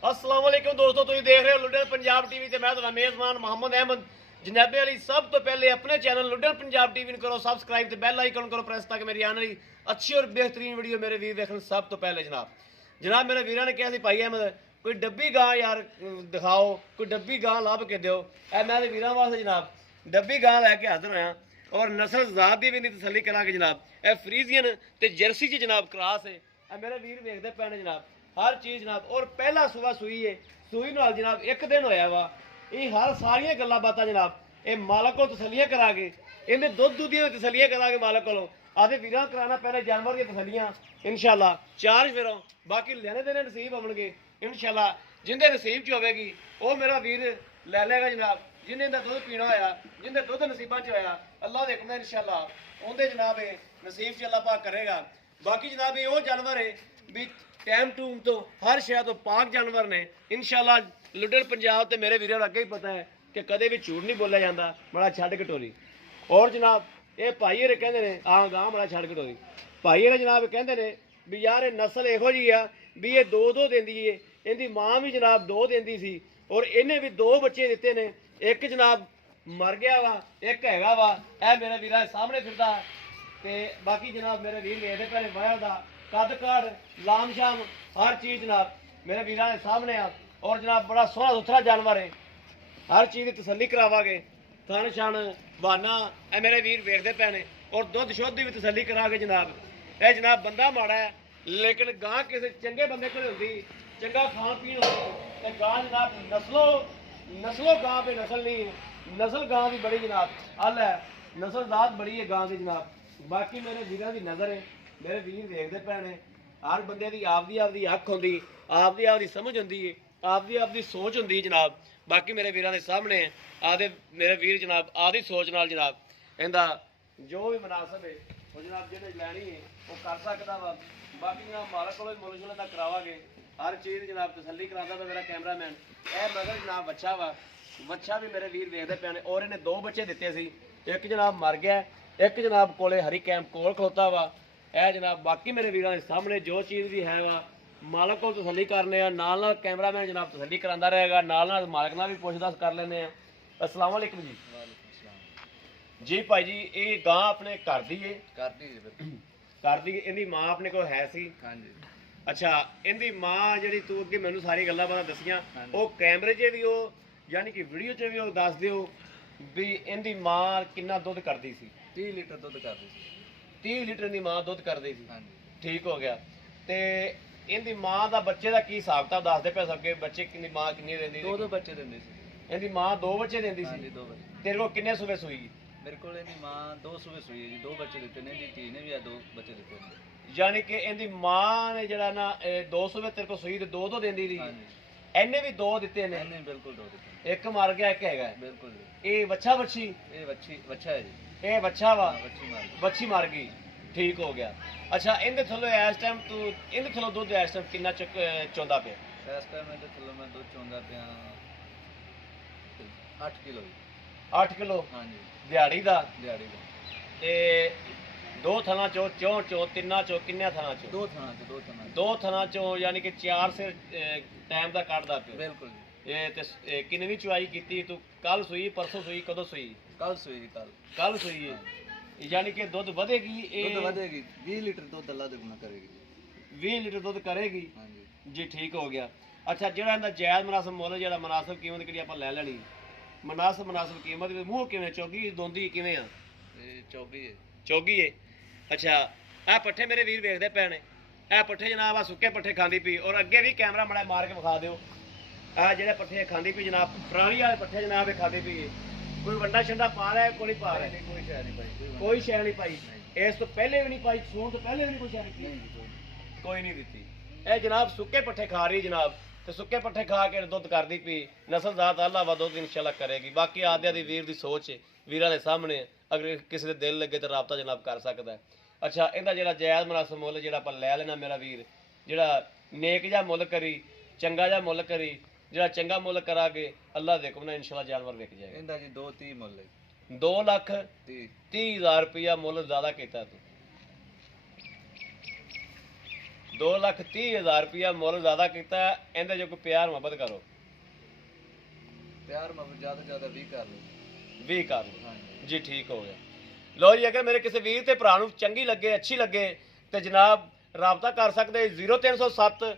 अस्सलाम वालेकुम दोस्तों, तुम देख रहे हो लुडन पंजाब टीवी ते मैं तुम्हारा मेज़बान मोहम्मद अहमद जनाबे अली। सब तो पहले अपने चैनल लुडन पंजाब टीवी करो सब्सक्राइब ते बेल आइकन करो प्रेस ताकि मेरी आने वाली अच्छी और बेहतरीन वीडियो मेरे वीर देखने सब तो पहले। जनाब मेरे वीर ने कहा भाई अहमद कोई डब्बी गां यार दिखाओ, कोई डब्बी गां लभ के दो। मैं वीर वास्ते जनाब डब्बी गां लैके हाजिर होया और नस्ल जात की भी नहीं तसली करा के जनाब यह फ्रीजियन ते जर्सी च जनाब क्रास है। मेरे वीर वेखते पे ने जनाब हर चीज़ जनाब। और पहला सुबह सूई है, सूई नाल जनाब एक दिन होया वा। ये हर सारिया गल्लां बातां जनाब ये मालक को तसलियां करा के इन्हें दुध दुधिया तसलियां करा के मालक को आदे वीरां कराना पहले जानवर की तसलियां इंशाल्लाह चार फिरों बाकी लेने देने नसीब होणगे इंशाल्लाह। जिंदे नसीब च होवेगी वो मेरा वीर ले लेगा जनाब। जिन्हें दा दुध पीना होया जिंदे दुध नसीबां च होया अल्लाह दे हुक्म इंशाल्लाह उनदे जनाब नसीब च अल्लाह पाक करेगा। बाकी जनाब ये वो जानवर है भी टाइम टूम तो हर शहर तो पाक जानवर ने इंशाल्लाह। लुडन पंजाब ते मेरे वीरों अगे ही पता है कि कदे भी झूठ नहीं बोलिया जाता बड़ा छड़ कटोरी। और जनाब ये भाई हरे कहते हैं आ गां बड़ा छड़ कटोरी भाई हरे जनाब कहते हैं भी यार ये नस्ल इहो जी आ भी ये दो दो देंदी है। इहदी मां भी जनाब दो देंदी सी और इन्हें भी दो बच्चे दिते ने। एक जनाब मर गया वा एक हैगा वा ए मेरे वीरां सामने फिरदा ते बाकी जनाब मेरे वीर वेखदे पहले वाया दा कद काठ लाम शाम हर चीज़ जनाब मेरे वीर के सामने आ। और जनाब बड़ा सोहना सुथरा जानवर है हर चीज़ की तसली करावागे थन छन बहाना ए मेरे वीर वेखते पे ने। और दुध शुद्ध की भी तसली करा के जनाब यह जनाब बंदा माड़ा है लेकिन गां किसी चंगे बंदे को होंगी चंगा खान पीन होती गां जनाब नस्लों गां पे नस्ल नहीं है नस्ल गां की बड़ी जनाब हल है नस्ल जात बड़ी है गां की जनाब। बाकी मेरे वीरों की नज़र है मेरे वीर देखते पे ने हर बंदे की आपदी आपदी अख होंगी आपदी आपदी समझ होंगी है आपदी आपदी सोच होंगी जनाब। बाकी मेरे वीरों के सामने आदे मेरे वीर जनाब आदि सोच नाल जनाब इनका जो भी मुनासिब है वो जनाब जिन्हें लैनी है वो कर सकता वा। बाकी जनाब मालक को मुल का करावागे हर चीज़ जनाब तसली कराता वा मेरा कैमरामैन। यह मगर जनाब बच्चा वा बच्चा भी मेरे वीर देखते पे ने। और इन्हें दो बच्चे दिते सी एक जनाब मर गया एक जनाब कोले हरी कैंप कोल खलोता वा है जनाब। बाकी मेरे वीरों के सामने जो चीज़ भी है वा मालक को तसली करने नाल कैमरामैन जनाब तसली करांदा रहेगा नाल मालक नाल भी पुछदास कर लेने। अस्सलाम वालेकुम जी। जी भाई जी ये गां अपने घर दी है घर दी इहदी मां अपने को है सी। अच्छा इहदी मां जिहड़ी तू अगे मैनूं सारी गल्लां बातां दसियां वो कैमरे 'च भी वो यानी कि वीडियो 'च भी वो दस दिओ भी इहदी मां किन्ना दुध करदी सी। 30 लीटर दुध करदी सी 30 लीटर की मां दुध करदी सी ठीक हो गया। ते इहदी मां दा बच्चे दा की हिसाब किताब दसदे पे सके बच्चे किन्नी मां किन्नी देंदी दो बच्चे दिंदी सी इहदी मां दो बच्चे देंदी सी। दो बच्चे तेरे को किन्ने सूबे सूई मेरे को इहदी मां दो सूबे सूई है जी दो बच्चे दिते ने धी ने भी दो बच्चे दिते ने यानी कि इहदी मां ने जड़ा ना दो सूबे तेरे को सूई ते दो देंदी सी इन्हें भी दो दिते ने इन्हें बिल्कुल दो दिते एक मर गया एक हैगा बिल्कुल ये बच्चा बच्ची ये बच्चा है जी ये बच्चा वा बच्ची मर गई ठीक हो गया। अच्छा इहदे थल्लो इस टाइम तू इहदे थल्लो दुध इस टाइम किन्ना चोंदा पिया इस टाइम इहदे थल्लो मैं दुध चोंदा पिया 8 किलो जी 8 किलो हाँ जी दिहाड़ी दा दिहाड़ी का ते दो थना चो चो तिन्ना चो किन्ने थना चो दो थना चो यानी कि 4 से टाइम दा कटदा पिया बिल्कुल जी। ये ते किन्नी चुआई कीती तू कल सूई परसों सूई कदों सूई कल सूई कल सूई है यानी कि दुध ਵਧੇਗੀ दुध ਵਧेगी 20 लीटर दुध अल्लाह दुगना करेगी 20 लीटर दुध करेगी हाँ जी ठीक हो गया। अच्छा ਜਿਹੜਾ ਇਹਦਾ ਜਾਇਜ਼ ਮਨਾਸਬ ਮੁੱਲ ਜਿਹੜਾ ਮਨਾਸਬ ਕੀਮਤ ਕਿਹੜੀ ਆਪਾਂ ਲੈ ਲੈਣੀ ਮਨਾਸਬ ਕੀਮਤ ਵੀ ਮੂੰਹ ਕਿਵੇਂ ਚੋਗੀ ਦੋਂਦੀ ਕਿਵੇਂ ਆ ਚੋਗੀ ਹੈ। ਅੱਛਾ ਇਹ ਪੱਠੇ ਮੇਰੇ ਵੀਰ ਵੇਖਦੇ ਪਏ ਨੇ ਇਹ ਪੱਠੇ ਜਨਾਬ ਆ ਸੁੱਕੇ ਪੱਠੇ ਖਾਂਦੀ ਪਈ ਔਰ ਅੱਗੇ ਵੀ ਕੈਮਰਾ ਮੜਾ ਮਾਰ ਕੇ ਵਿਖਾ ਦਿਓ ਆ ਜਿਹੜੇ ਪੱਠੇ ਖਾਂਦੀ ਪਈ ਜਨਾਬ ਪੁਰਾਣੀ ਵਾਲੇ ਪੱਠੇ ਜਨਾਬ ਇਹ ਖਾਂਦੀ ਪਈ कोई वंडा शंडा पा रहा है कोई नहीं पा रहा है कोई शह नहीं पाई इस तो पहले भी नहीं पाई सून तो पहले भी कोई शह नहीं कोई नहीं दी ए जनाब सुके पट्ठे खा रही जनाब तो सुके पट्ठे खा के दुध कर दी पी नस्ल जात अल्लाह वा दुध इंशाल्लाह करेगी। बाकी आद्या दी वीर दी सोच है वीरां दे सामने अगर किसी दे दिल लगे तो राबता जनाब कर सकता है। अच्छा इहदा जिहड़ा जायज़ मुनासिब मुल जिहड़ा आपां लै लेना मेरा वीर जिहड़ा नेक जा मुल करी चंगा जा मुल करी ਜਿਹੜਾ ਚੰਗਾ ਮੁੱਲ ਕਰਾਂਗੇ ਅੱਲਾਹ ਦੇ ਹੁਕਮ ਨਾਲ ਇਨਸ਼ਾਅੱਲਾ ਜਾਨਵਰ ਵਿਕ ਜਾਏਗਾ। ਇਹਦਾ ਜੀ 230 ਮੁੱਲ ਹੈ 2,30,000 ਰੁਪਇਆ ਮੁੱਲ ਜ਼ਿਆਦਾ ਕੀਤਾ ਤੂੰ 2,30,000 ਰੁਪਇਆ ਮੁੱਲ ਜ਼ਿਆਦਾ ਕੀਤਾ। ਇਹਦੇ ਜੋ ਕੋਈ ਪਿਆਰ ਮੁਹੱਬਤ ਕਰੋ, ਪਿਆਰ ਮੈਂ ਜ਼ਿਆਦਾ ਤੋਂ ਜ਼ਿਆਦਾ 20 ਕਰ ਲਓ। 20 ਕਰ ਲਓ ਹਾਂਜੀ ਜੀ, ਠੀਕ ਹੋ ਗਿਆ। ਲਓ ਜੀ, ਅਗਰ ਮੇਰੇ ਕਿਸੇ ਵੀਰ ਤੇ ਭਰਾ ਨੂੰ ਚੰਗੀ ਲੱਗੇ, ਅੱਛੀ ਲੱਗੇ ਤੇ ਜਨਾਬ ਰਾਬਤਾ ਕਰ ਸਕਦੇ 0307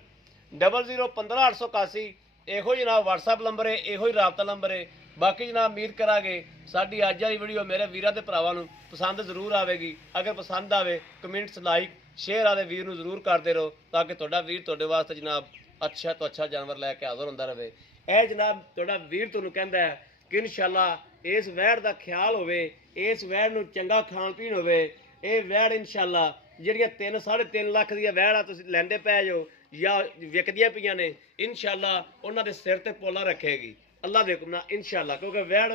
00 15 881। ਇਹੋ ਜਨਾਬ WhatsApp ਨੰਬਰ ਹੈ, ਇਹੋ ਹੀ ਰਾਬਤਾ ਨੰਬਰ ਹੈ। ਬਾਕੀ ਜਨਾਬ ਉਮੀਦ ਕਰਾਂਗੇ ਸਾਡੀ ਅੱਜ ਵਾਲੀ ਵੀਡੀਓ ਮੇਰੇ ਵੀਰਾਂ ਤੇ ਭਰਾਵਾਂ ਨੂੰ ਪਸੰਦ ਜ਼ਰੂਰ ਆਵੇਗੀ। ਅਗਰ ਪਸੰਦ ਆਵੇ ਕਮੈਂਟਸ, ਲਾਈਕ, ਸ਼ੇਅਰ ਆਦੇ ਵੀਰ ਨੂੰ ਜ਼ਰੂਰ ਕਰਦੇ ਰਹੋ ਤਾਂ ਕਿ ਤੁਹਾਡਾ ਵੀਰ ਤੁਹਾਡੇ ਵਾਸਤੇ ਜਨਾਬ ਅੱਛਾ ਤੋਂ ਅੱਛਾ ਜਾਨਵਰ ਲੈ ਕੇ ਹਾਜ਼ਰ ਹੁੰਦਾ ਰਹੇ। ਇਹ ਜਨਾਬ ਤੁਹਾਡਾ ਵੀਰ ਤੁਹਾਨੂੰ ਕਹਿੰਦਾ ਹੈ ਕਿ ਇਨਸ਼ਾਅੱਲਾ ਇਸ ਵੈੜ ਦਾ ਖਿਆਲ ਹੋਵੇ, ਇਸ ਵੈੜ ਨੂੰ ਚੰਗਾ ਖਾਣ ਪੀਣ ਹੋਵੇ। ਇਹ ਵੈੜ ਇਨਸ਼ਾਅੱਲਾ ਜਿਹੜੀਆਂ 3 3.5 ਲੱਖ ਦੀਆਂ ਵੈੜਾਂ ਤੁਸੀਂ ਲੈਂਦੇ ਪਏ ਜੋ ਜਾਂ ਵਿਕਦੀਆਂ ਪਈਆਂ ਨੇ, ਇਨਸ਼ਾਅੱਲਾ ਉਹਨਾਂ ਦੇ ਸਿਰ ਤੇ ਪੋਲਾ ਰੱਖੇਗੀ ਅੱਲਾ ਦੇ ਹੁਕਮ ਨਾਲ ਇਨਸ਼ਾਅੱਲਾ, ਕਿਉਂਕਿ ਵੈੜ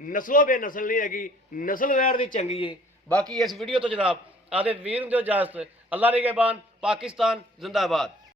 ਨਸਲੋਂ ਬੇਨਸਲ ਨਹੀਂ ਹੈਗੀ, ਨਸਲ ਵੈੜ ਦੀ ਚੰਗੀ ਹੈ। ਬਾਕੀ ਇਸ ਵੀਡੀਓ ਤੋਂ ਜਨਾਬ ਆਦੇ ਵੀਰ ਨੂੰ ਦਿਓ ਇਜਾਜ਼ਤ। ਅੱਲਾ ਨਿਗਹਿਬਾਨ, ਪਾਕਿਸਤਾਨ ਜ਼ਿੰਦਾਬਾਦ।